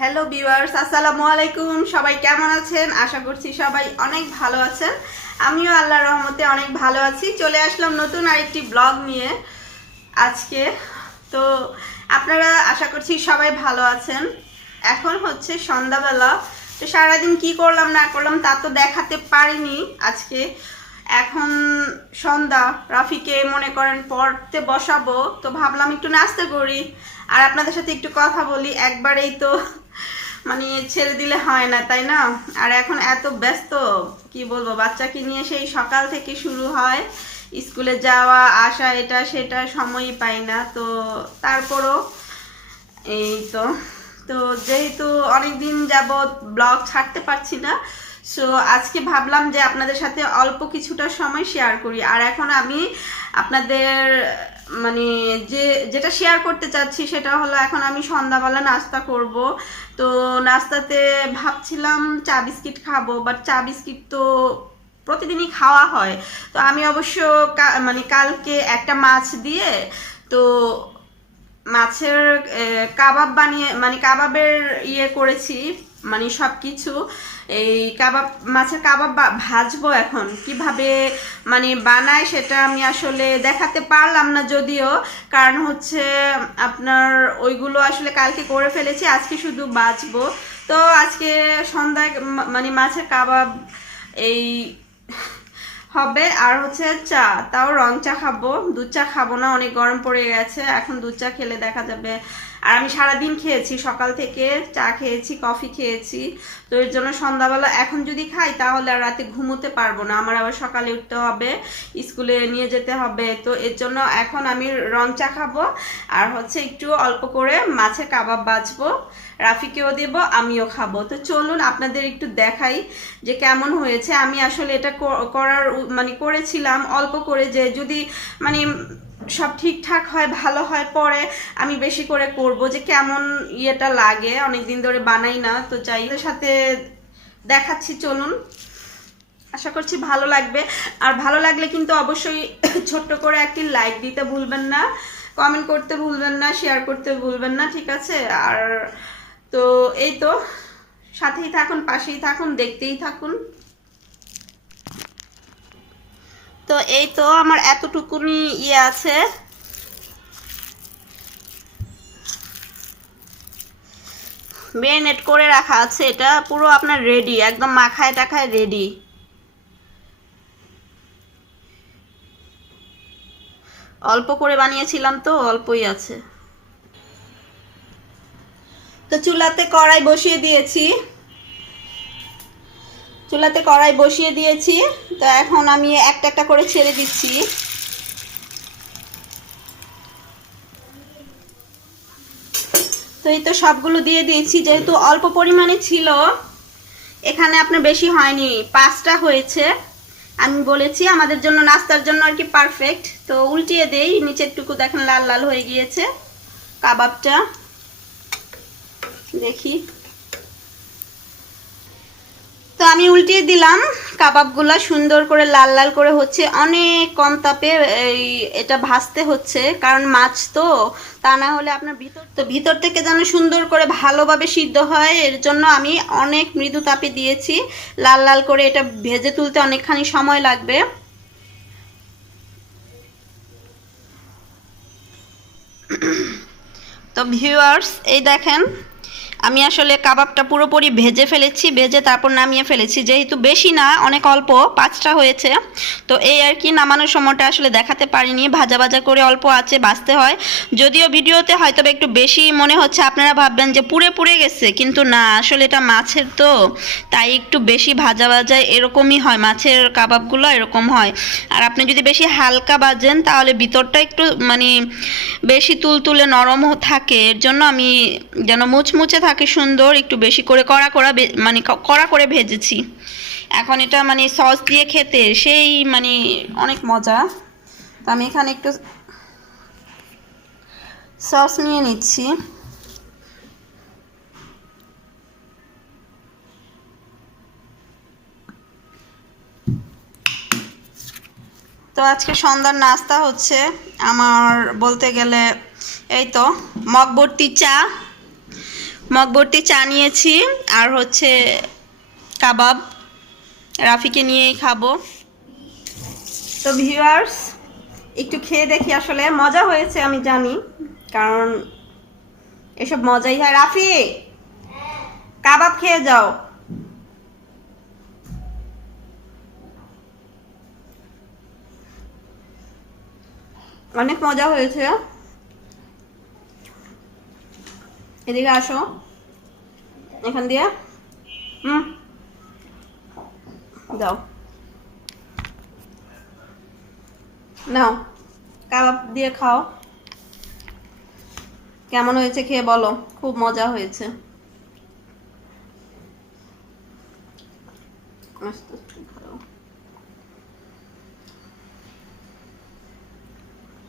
Hello viewers, আসসালামু আলাইকুম। সবাই কেমন আছেন? আশা করছি সবাই অনেক ভালো আছেন। আমিও আল্লাহর রহমতে অনেক ভালো আছি। চলে আসলাম নতুন আরেকটি ব্লগ নিয়ে আজকে। তো আপনারা আশা করছি সবাই ভালো আছেন। এখন হচ্ছে সন্ধ্যাবেলা। তো সারাদিন কি করলাম না করলাম তা তো দেখাতে পারিনি আজকে। এখন সন্ধ্যা, রাফিকে মনে করেন পড়তে বসাবো, তো ভাবলাম একটু নাস্তা করি আর আপনাদের সাথে একটু কথা বলি। একবারেই তো মানে ছেড়ে দিলে হয় না, তাই না? আর এখন এত ব্যস্ত, কি বলবো, বাচ্চাকে নিয়ে সেই সকাল থেকে শুরু হয়, স্কুলে যাওয়া আসা, এটা সেটা সময়ই পাই না। তো তারপরও এই তো তো যেহেতু অনেকদিন যাবৎ ব্লগ ছাড়তে পারছি না, সো আজকে ভাবলাম যে আপনাদের সাথে অল্প কিছুটা সময় শেয়ার করি। আর এখন আমি আপনাদের মানে যেটা শেয়ার করতে চাচ্ছি সেটা হলো, এখন আমি সন্ধ্যাবেলা নাস্তা করব। তো নাস্তাতে ভাবছিলাম চা বিস্কিট খাবো, বাট চা বিস্কিট তো প্রতিদিনই খাওয়া হয়। তো আমি অবশ্য মানে কালকে একটা মাছ দিয়ে তো মাছের কাবাব বানিয়ে, মানে কাবাবের করেছি, মানে সব কিছু এই কাবাব, মাছের কাবাব ভাজবো। এখন কিভাবে মানে বানায় সেটা আমি আসলে দেখাতে পারলাম না যদিও, কারণ হচ্ছে আপনার ওইগুলো আসলে কালকে করে ফেলেছি, আজকে শুধু ভাজবো। তো আজকে সন্ধ্যায় মানে মাছের কাবাব এই হবে। আর হচ্ছে চা, তাও রং চা খাবো, দুধ চা খাবো না, অনেক গরম পড়ে গেছে। এখন দুধ চা খেলে দেখা যাবে। আর আমি সারাদিন খেয়েছি, সকাল থেকে চা খেয়েছি, কফি খেয়েছি। তো এর জন্য সন্ধ্যাবেলা এখন যদি খাই তাহলে আর রাতে ঘুমোতে পারবো না, আমার আবার সকালে উঠতে হবে, স্কুলে নিয়ে যেতে হবে। তো এর জন্য এখন আমি রং চা খাবো আর হচ্ছে একটু অল্প করে মাছের কাবাব ভাজবো, রাফিকেও দেব, আমিও খাবো। তো চলুন আপনাদের একটু দেখাই যে কেমন হয়েছে। আমি আসলে এটা করার মানে করেছিলাম অল্প করে, যে যদি মানে সব ঠিকঠাক হয়, ভালো হয়, পরে আমি বেশি করে করব, যে কেমন ইয়েটা লাগে, অনেকদিন ধরে বানাই না। তো চাইলে সাথে দেখাচ্ছি, চলুন। আশা করছি ভালো লাগবে। আর ভালো লাগলে কিন্তু অবশ্যই ছোট্ট করে একটি লাইক দিতে ভুলবেন না, কমেন্ট করতে ভুলবেন না, শেয়ার করতে ভুলবেন না, ঠিক আছে? আর তো এই তো, সাথেই থাকুন, পাশেই থাকুন, দেখতেই থাকুন। তো এই তো আমার এতটুকুনি আছে, মেরিনেট করে রাখা আছে। এটা পুরো আপনার রেডি, একদম মাখায় টাখায় রেডি। অল্প করে বানিয়েছিলাম তো অল্পই আছে। তো চুলাতে কড়াই বসিয়ে দিয়েছি, তো এখন আমি একটা একটা করে ছেড়ে দিচ্ছি। তো এই তো সবগুলো দিয়ে দিয়েছি, যেহেতু অল্প পরিমাণে ছিল, এখানে আপনার বেশি হয়নি, 5টা হয়েছে। আমি বলেছি আমাদের জন্য, নাস্তার জন্য আর কি পারফেক্ট। তো উল্টিয়ে দেই, নিচের টুকু দেখেন লাল লাল হয়ে গিয়েছে কাবাবটা, দেখি। তো আমি উল্টিয়ে দিলাম, কাবাবগুলা সুন্দর করে লাল লাল করে হচ্ছে, অনেক কম তাপে এটা ভাজতে হচ্ছে, কারণ মাছ তো, তা না হলে আপনার ভিতর থেকে যেন সুন্দর করে ভালোভাবে সিদ্ধ হয়, এর জন্য আমি অনেক মৃদু তাপে দিয়েছি। লাল লাল করে এটা ভেজে তুলতে অনেকখানি সময় লাগবে। তো ভিউয়ার্স, এই দেখেন আমি আসলে কাবাবটা পুরোপুরি ভেজে ফেলেছি, ভেজে তারপর নামিয়ে ফেলেছি, যেহেতু বেশি না, অনেক অল্প, 5টা হয়েছে। তো এই আর কি, নামানোর সময়টা আসলে দেখাতে পারিনি, ভাজা ভাজা করে অল্প আছে ভাজতে হয়। যদিও ভিডিওতে হয়তো একটু বেশি মনে হচ্ছে, আপনারা ভাববেন যে পুড়ে পুড়ে গেছে, কিন্তু না, আসলে এটা মাছের তো, তাই একটু বেশি ভাজা ভাজা এরকমই হয়, মাছের কাবাবগুলো এরকম হয়। আর আপনি যদি বেশি হালকা ভাজেন তাহলে ভিতরটা একটু মানে বেশি তুলতুলে নরম থাকে, এর জন্য আমি যেন মুচমুচে থাকে সুন্দর, একটু বেশি করে কড়া করে ভেজেছি। এখন এটা মানে সস দিয়ে খেতে সেই মানে অনেক মজা। তো আমি এখানে একটু সস নিয়ে নিচ্ছি। তো আজকে সন্ধ্যার নাস্তা হচ্ছে আমার, বলতে গেলে এই তো মগ ভর্তি চা, মগবর্তি চা নিয়েছি আর হচ্ছে কাবাব, রাফিকে নিয়েই খাবো। তো ভিউয়ার্স একটু খেয়ে দেখি, আসলে মজা হয়েছে আমি জানি, কারণ এসব মজাই হয়। রাফি কাবাব খেয়ে যাও। অনেক মজা হয়েছে। এদিকে আসো, এখান দিয়ে দাও, নাও কাবাব দিয়ে খাও। কেমন হয়েছে খেয়ে বলো। খুব মজা হয়েছে।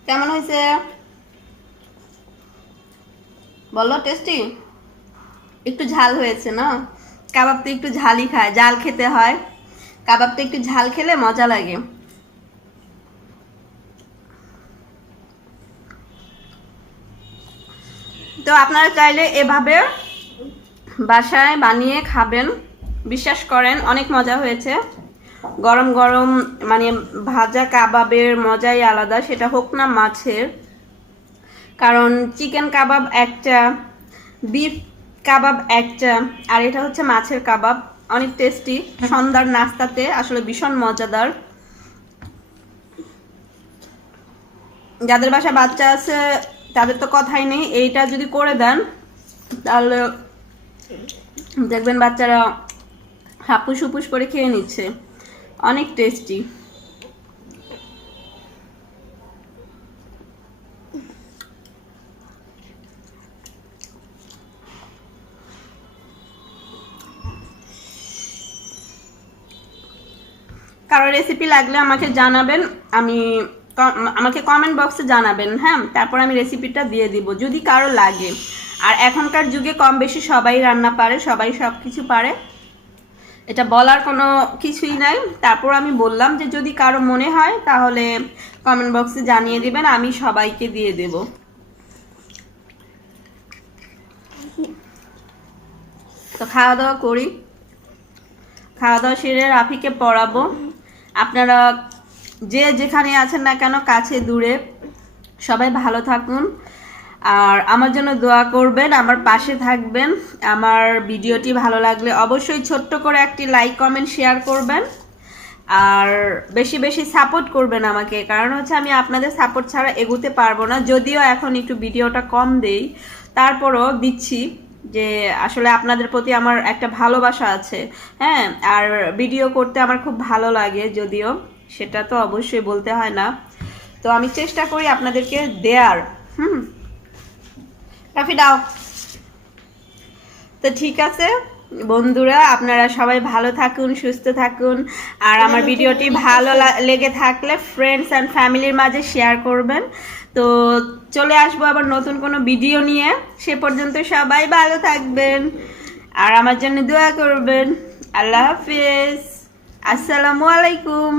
কেমন হয়েছে বলো। টেস্টি? একটু ঝাল হয়েছে না? কাবাব তো একটু ঝালই খায়, ঝাল খেতে হয়। কাবাব তো একটু ঝাল খেলে মজা লাগে। তো আপনারা চাইলে এভাবে বাসায় বানিয়ে খাবেন, বিশ্বাস করেন অনেক মজা হয়েছে। গরম গরম মানে ভাজা কাবাবের মজাই আলাদা, সেটা হোক না মাছের। কারণ চিকেন কাবাব একটা, বিফ কাবাব একটা, আর এটা হচ্ছে মাছের কাবাব। অনেক টেস্টি, সন্ধ্যার নাস্তাতে আসলে ভীষণ মজাদার। যাদের বাসায় বাচ্চা আছে তাদের তো কথাই নেই, এইটা যদি করে দেন তাহলে দেখবেন বাচ্চারা হাপুস হুপুস করে খেয়ে নিচ্ছে। অনেক টেস্টি। কারো রেসিপি লাগলে আমাকে জানাবেন, আমাকে কমেন্ট বক্সে জানাবেন, হ্যাঁ, তারপর আমি রেসিপিটা দিয়ে দিব যদি কারো লাগে। আর এখনকার যুগে কম বেশি সবাই রান্না পারে, সবাই সব কিছু পারে, এটা বলার কোনো কিছুই নাই। তারপর আমি বললাম যে যদি কারো মনে হয় তাহলে কমেন্ট বক্সে জানিয়ে দিবেন, আমি সবাইকে দিয়ে দেব। তো খাওয়া দাওয়া করি, খাওয়া দাওয়া সেরে রাফিকে পড়াবো। আপনারা যে যেখানে আছেন না কেন, কাছে দূরে, সবাই ভালো থাকুন আর আমার জন্য দোয়া করবেন, আমার পাশে থাকবেন। আমার ভিডিওটি ভালো লাগলে অবশ্যই ছোট্ট করে একটি লাইক কমেন্ট শেয়ার করবেন আর বেশি বেশি সাপোর্ট করবেন আমাকে, কারণ হচ্ছে আমি আপনাদের সাপোর্ট ছাড়া এগোতে পারবো না। যদিও এখন একটু ভিডিওটা কম দেই, তারপরও দিচ্ছি যে আসলে আপনাদের প্রতি আমার একটা ভালোবাসা আছে, হ্যাঁ। আর ভিডিও করতে আমার খুব ভালো লাগে, যদিও সেটা তো অবশ্যই বলতে হয় না। তো আমি চেষ্টা করি আপনাদেরকে দেয়ার। রাফি দাও। তো ঠিক আছে বন্ধুরা, আপনারা সবাই ভালো থাকুন, সুস্থ থাকুন। আর আমার ভিডিওটি ভালো লেগে থাকলে ফ্রেন্ডস অ্যান্ড ফ্যামিলির মাঝে শেয়ার করবেন। তো চলে আসবো আবার নতুন কোনো ভিডিও নিয়ে। সে পর্যন্ত সবাই ভালো থাকবেন আর আমার জন্য দোয়া করবেন। আল্লাহ হাফিজ। আসসালামু আলাইকুম।